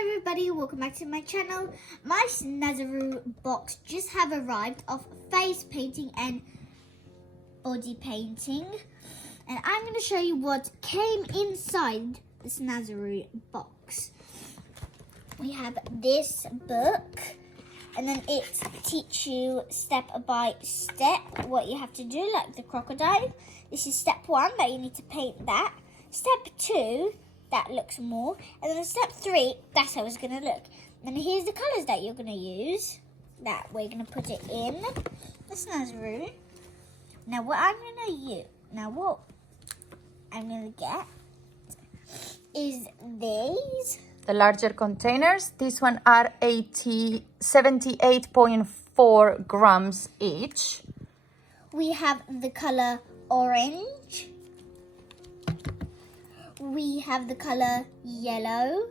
everybody, welcome back to my channel. My Snazaroo box just have arrived of face painting and body painting, and I'm going to show you what came inside the Snazaroo box. We have this book, and then it teaches you step by step what you have to do, like the crocodile. This is step 1, that you need to paint that. Step 2, that looks more, and then step 3, that's how it's going to look. And here's the colours that you're going to use, that we're going to put it in the Snazaroo. Now what I'm going to get is these. The larger containers, this one are 78.4 grams each. We have the colour orange. We have the colour yellow.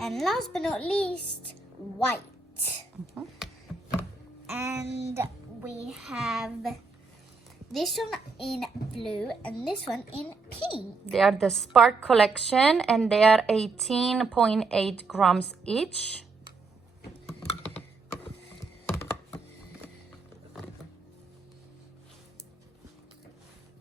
And last but not least, white. And we have this one in blue and this one in pink. They are the Spark collection and they are 18.8 grams each.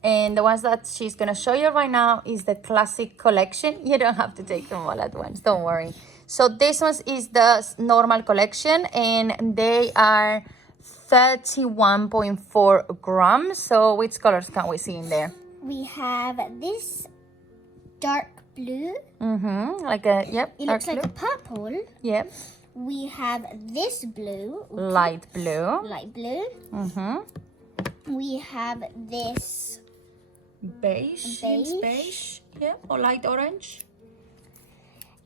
And the ones that she's going to show you right now is the classic collection. You don't have to take them all at once, don't worry. So this one is the normal collection and they are 31.4 grams. So which colors can we see in there? We have this dark blue. Like a, yep, It dark looks like blue. a purple. Yep. We have this blue. Light blue. Light blue. We have this Beige. It's beige. Yeah, or light orange.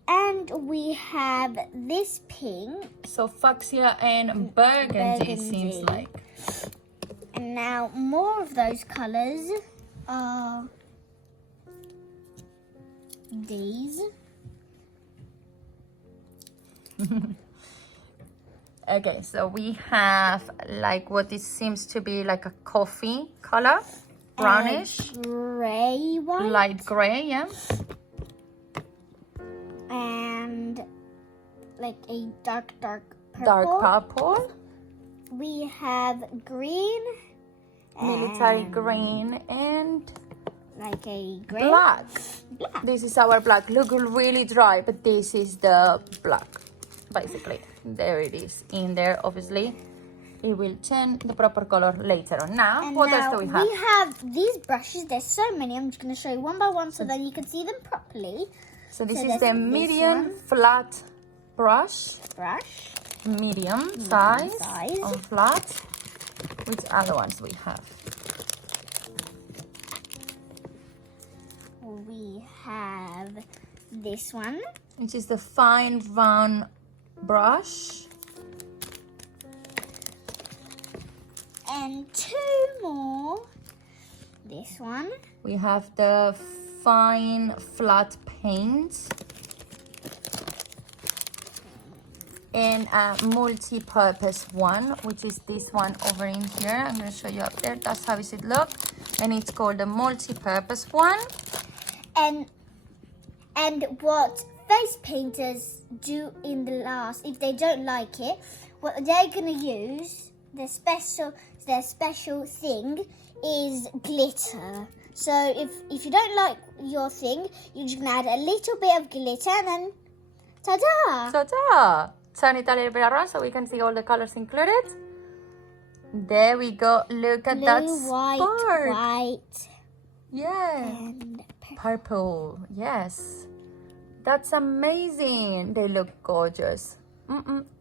and we have this pink. So fuchsia and burgundy, it seems like. And now more of those colors are these. Okay, so we have like what it seems to be like a coffee color, brownish, Gray one. light gray, yeah. And like a dark purple. Dark purple, We have green. military green, and Like a gray. black. Black. This is our black. Look really dry, but this is the black, basically. There it is in there, obviously. It will change the proper color later on. Now, And what now else do we have? We have these brushes. There's so many. I'm just going to show you one by one so then you can see them properly. So this So is there's the this medium one. flat brush, Brush. medium size size. on flat. Which other ones we have? We have this one. Which is the fine round brush. And two more. This one. We have the fine flat paint. And a multi-purpose one, which is this one over in here. I'm going to show you up there. That's how it should look. And it's called the multi-purpose one. And what face painters do in the last, if they don't like it, what they're gonna use, their special thing is glitter. So if you don't like your thing, you're just gonna add a little bit of glitter and then ta-da! Ta-da! Turn it a little bit around so we can see all the colors included. There we go. Look at that Blue, spark. white, Yeah. and Purple. Yes. That's amazing. They look gorgeous.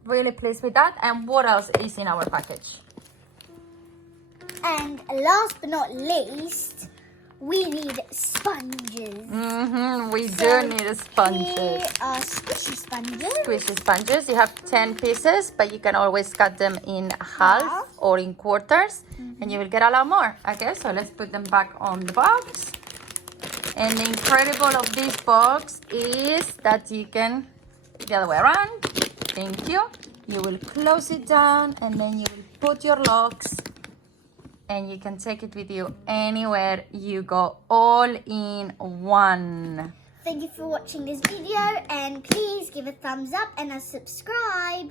Really pleased with that. And what else is in our package? And last but not least, we need sponges. We do need sponges. Here are squishy sponges. Squishy sponges. You have 10 pieces, but you can always cut them in half or in quarters, and you will get a lot more. Okay, so let's put them back on the box. And the incredible of this box is that you can, the other way around, thank you. You will close it down and then you will put your locks and you can take it with you anywhere you go, all in one. Thank you for watching this video, and please give a thumbs up and a subscribe.